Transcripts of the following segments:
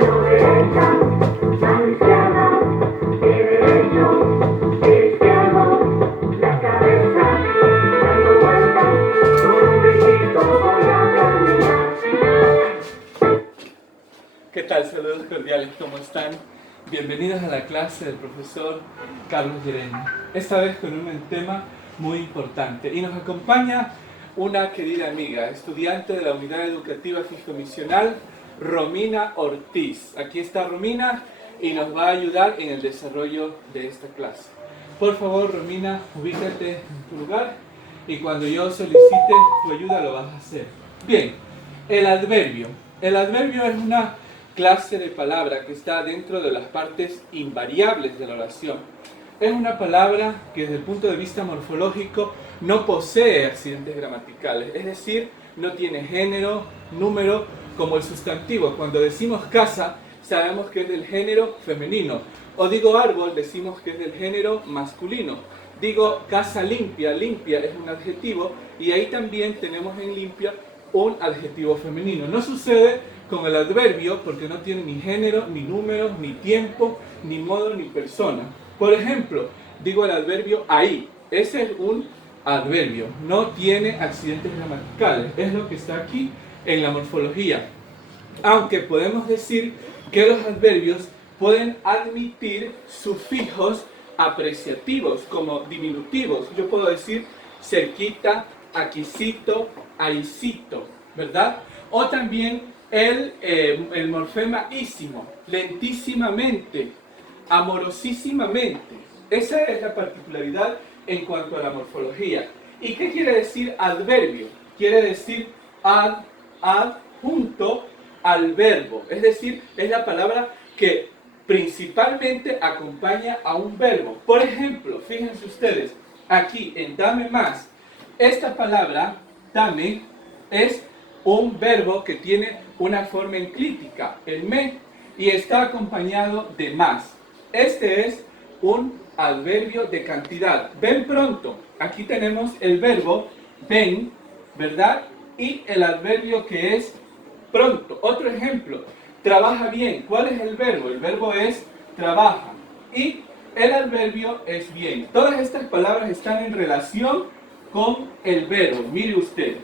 mano derecha, mano izquierda, pie derecho, pie izquierdo, la cabeza, dando vueltas, con un brillito voy a terminar. ¿Qué tal? Saludos cordiales, ¿cómo están? Bienvenidos a la clase del profesor Carlos Llereni. Esta vez con un tema muy importante. Y nos acompaña una querida amiga, estudiante de la Unidad Educativa Fijomisional, Romina Ortiz. Aquí está Romina y nos va a ayudar en el desarrollo de esta clase. Por favor, Romina, ubícate en tu lugar y cuando yo solicite tu ayuda lo vas a hacer. Bien, el adverbio. El adverbio es una clase de palabra que está dentro de las partes invariables de la oración. Es una palabra que desde el punto de vista morfológico no posee accidentes gramaticales, es decir, no tiene género, número, como el sustantivo. Cuando decimos casa, sabemos que es del género femenino, o digo árbol, decimos que es del género masculino. Digo casa limpia, limpia es un adjetivo, y ahí también tenemos en limpia un adjetivo femenino. No sucede con el adverbio porque no tiene ni género, ni número, ni tiempo, ni modo, ni persona. Por ejemplo, digo el adverbio ahí. Ese es un adverbio. No tiene accidentes gramaticales. Es lo que está aquí en la morfología. Aunque podemos decir que los adverbios pueden admitir sufijos apreciativos como diminutivos. Yo puedo decir cerquita, aquicito, ahícito, ¿verdad? O también el morfema ísimo, lentísimamente, amorosísimamente. Esa es la particularidad en cuanto a la morfología. ¿Y qué quiere decir adverbio? Quiere decir junto al verbo. Es decir, es la palabra que principalmente acompaña a un verbo. Por ejemplo, fíjense ustedes, aquí en dame más, esta palabra, dame, es un verbo que tiene una forma enclítica, el me, y está acompañado de más. Este es un adverbio de cantidad. Ven pronto. Aquí tenemos el verbo ven, ¿verdad? Y el adverbio que es pronto. Otro ejemplo, trabaja bien. ¿Cuál es el verbo? El verbo es trabaja. Y el adverbio es bien. Todas estas palabras están en relación con el verbo. Mire usted.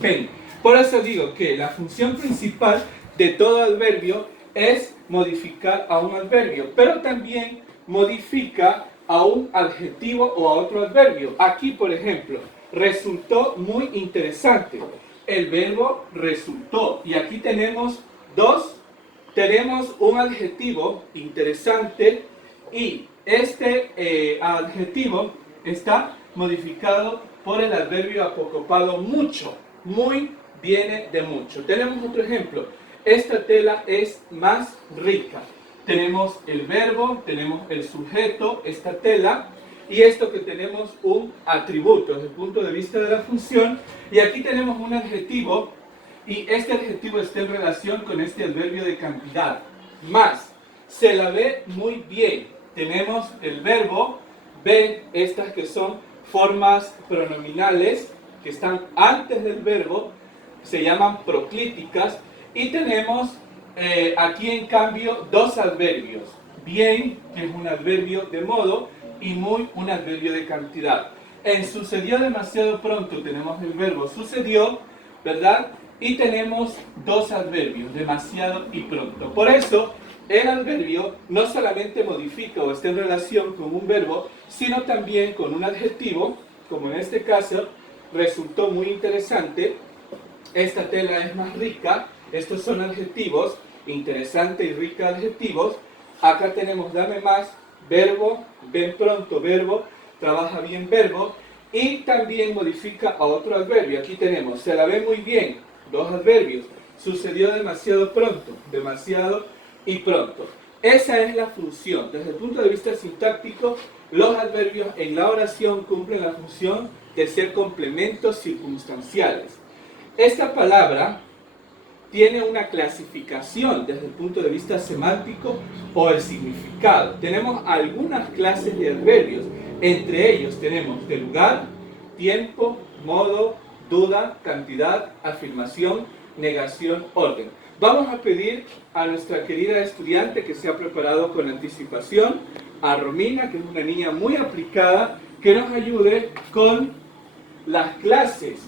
Ven. Por eso digo que la función principal de todo adverbio es modificar a un adverbio, pero también modifica a un adjetivo o a otro adverbio. Aquí, por ejemplo, resultó muy interesante. El verbo resultó. Y aquí tenemos tenemos un adjetivo interesante y este adjetivo está modificado por el adverbio apocopado mucho. Muy viene de mucho. Tenemos otro ejemplo. Esta tela es más rica. Tenemos el verbo, tenemos el sujeto, esta tela, y esto que tenemos un atributo desde el punto de vista de la función, y aquí tenemos un adjetivo, y este adjetivo está en relación con este adverbio de cantidad. Más, se la ve muy bien. Tenemos el verbo, ven, estas que son formas pronominales, que están antes del verbo, se llaman proclíticas, y tenemos aquí en cambio dos adverbios. Bien, que es un adverbio de modo, y muy, un adverbio de cantidad. En sucedió demasiado pronto tenemos el verbo sucedió, ¿verdad? Y tenemos dos adverbios, demasiado y pronto. Por eso, el adverbio no solamente modifica o está en relación con un verbo, sino también con un adjetivo, como en este caso, resultó muy interesante, esta tela es más rica, estos son adjetivos, interesante y rica adjetivos. Acá tenemos dame más, verbo, ven pronto, verbo, trabaja bien, verbo, y también modifica a otro adverbio. Aquí tenemos, se la ve muy bien, dos adverbios, sucedió demasiado pronto, demasiado y pronto. Esa es la función. Desde el punto de vista sintáctico, los adverbios en la oración cumplen la función de ser complementos circunstanciales. Esta palabra tiene una clasificación desde el punto de vista semántico o el significado. Tenemos algunas clases de adverbios. Entre ellos tenemos de lugar, tiempo, modo, duda, cantidad, afirmación, negación, orden. Vamos a pedir a nuestra querida estudiante que se ha preparado con anticipación, a Romina, que es una niña muy aplicada, que nos ayude con las clases.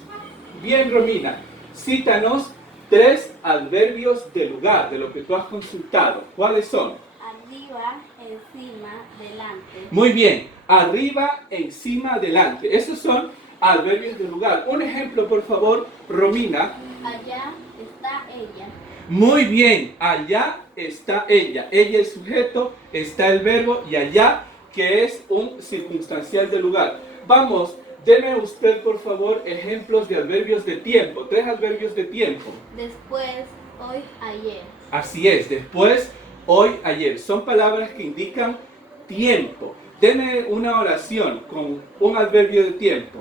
Bien, Romina, cítanos 3 adverbios de lugar, de lo que tú has consultado. ¿Cuáles son? Arriba, encima, delante. Muy bien, arriba, encima, delante. Esos son adverbios de lugar. Un ejemplo, por favor, Romina. Allá está ella. Muy bien, allá está ella. Ella es sujeto, está el verbo y allá, que es un circunstancial de lugar. Vamos, deme usted, por favor, ejemplos de adverbios de tiempo. 3 adverbios de tiempo. Después, hoy, ayer. Así es, después, hoy, ayer. Son palabras que indican tiempo. Deme una oración con un adverbio de tiempo.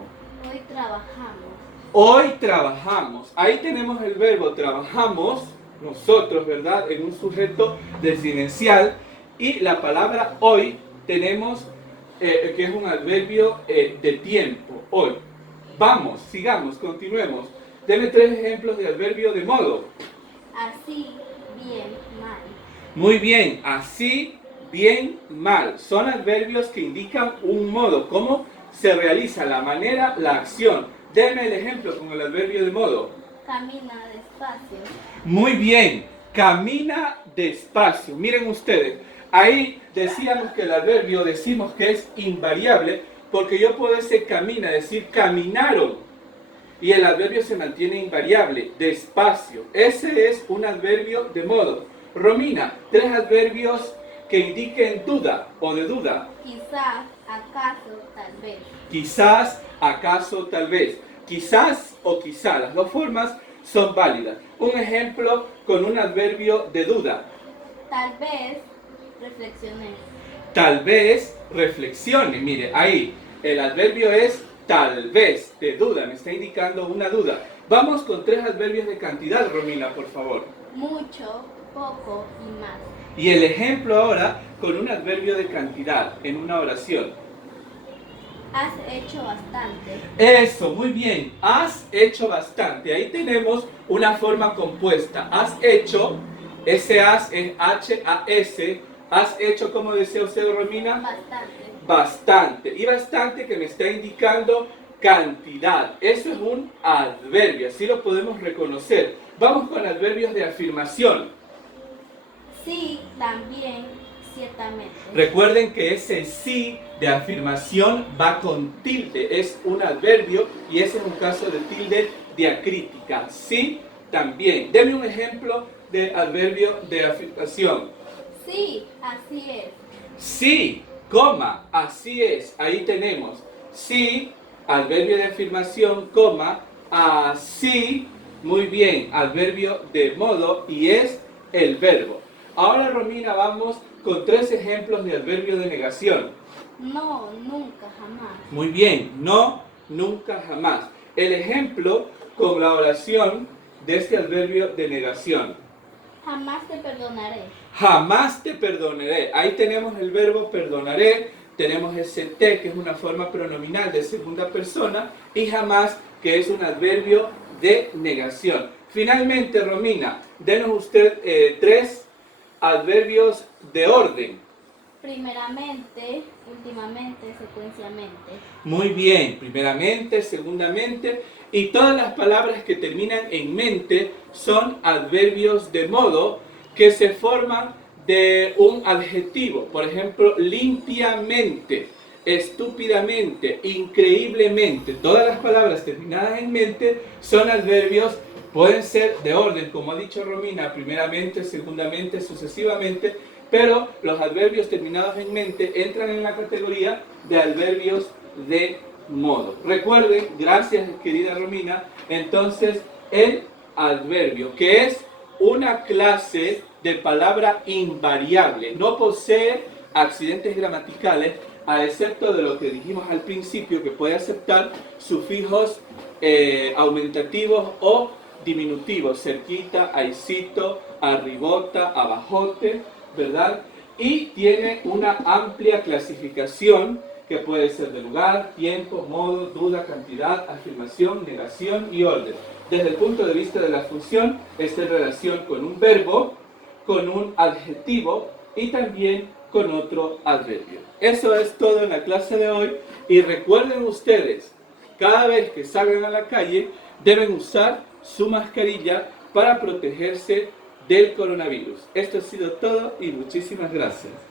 Hoy trabajamos. Hoy trabajamos. Ahí tenemos el verbo trabajamos, nosotros, ¿verdad? En un sujeto desinencial. Y la palabra hoy tenemos que es un adverbio de tiempo, hoy. Vamos, sigamos, continuemos. Deme 3 ejemplos de adverbio de modo. Así, bien, mal. Muy bien, así, bien, mal. Son adverbios que indican un modo, cómo se realiza, la manera, la acción. Deme el ejemplo con el adverbio de modo. Camina despacio. Muy bien, camina despacio. Miren ustedes, ahí decíamos que el adverbio decimos que es invariable porque yo puedo decir camina, decir caminaron. Y el adverbio se mantiene invariable, despacio. Ese es un adverbio de modo. Romina, 3 adverbios que indiquen duda o de duda. Quizás, acaso, tal vez. Quizás, acaso, tal vez. Quizás o quizá, las 2 formas son válidas. Un ejemplo con un adverbio de duda. Tal vez, reflexioné. Tal vez reflexione. Mire, ahí el adverbio es tal vez, de duda, me está indicando una duda. Vamos con 3 adverbios de cantidad, Romina, por favor. Mucho, poco y más. Y el ejemplo ahora con un adverbio de cantidad en una oración. Has hecho bastante. Eso, muy bien. Has hecho bastante. Ahí tenemos una forma compuesta. Has hecho, ese has es H-A-S. Has hecho, ¿cómo decía usted, Romina? Bastante. Bastante. Y bastante que me está indicando cantidad. Eso es un adverbio. Así lo podemos reconocer. Vamos con adverbios de afirmación. Sí, también, ciertamente. Recuerden que ese sí de afirmación va con tilde, es un adverbio y ese es un caso de tilde diacrítica. Sí, también. Deme un ejemplo de adverbio de afirmación. Sí, así es. Sí, coma, así es. Ahí tenemos sí, adverbio de afirmación, coma, así, muy bien, adverbio de modo y es el verbo. Ahora, Romina, vamos con 3 ejemplos de adverbio de negación. No, nunca, jamás. Muy bien, no, nunca, jamás. El ejemplo con la oración de este adverbio de negación. Jamás te perdonaré. Jamás te perdonaré. Ahí tenemos el verbo perdonaré, tenemos ese te que es una forma pronominal de segunda persona y jamás que es un adverbio de negación. Finalmente, Romina, denos usted 3 adverbios de orden. Primeramente, últimamente, secuencialmente. Muy bien, primeramente, segundamente, y todas las palabras que terminan en mente son adverbios de modo que se forman de un adjetivo. Por ejemplo, limpiamente, estúpidamente, increíblemente. Todas las palabras terminadas en mente son adverbios, pueden ser de orden, como ha dicho Romina, primeramente, segundamente, sucesivamente, pero los adverbios terminados en mente entran en la categoría de adverbios de modo. Recuerden, gracias querida Romina, entonces el adverbio, que es una clase de palabra invariable, no posee accidentes gramaticales, a excepto de lo que dijimos al principio, que puede aceptar sufijos aumentativos o diminutivos, cerquita, aicito, arribota, abajote, ¿verdad? Y tiene una amplia clasificación que puede ser de lugar, tiempo, modo, duda, cantidad, afirmación, negación y orden. desde el punto de vista de la función, está en relación con un verbo, con un adjetivo y también con otro adverbio. Eso es todo en la clase de hoy y recuerden ustedes, cada vez que salgan a la calle deben usar su mascarilla para protegerse del coronavirus. Esto ha sido todo y muchísimas gracias.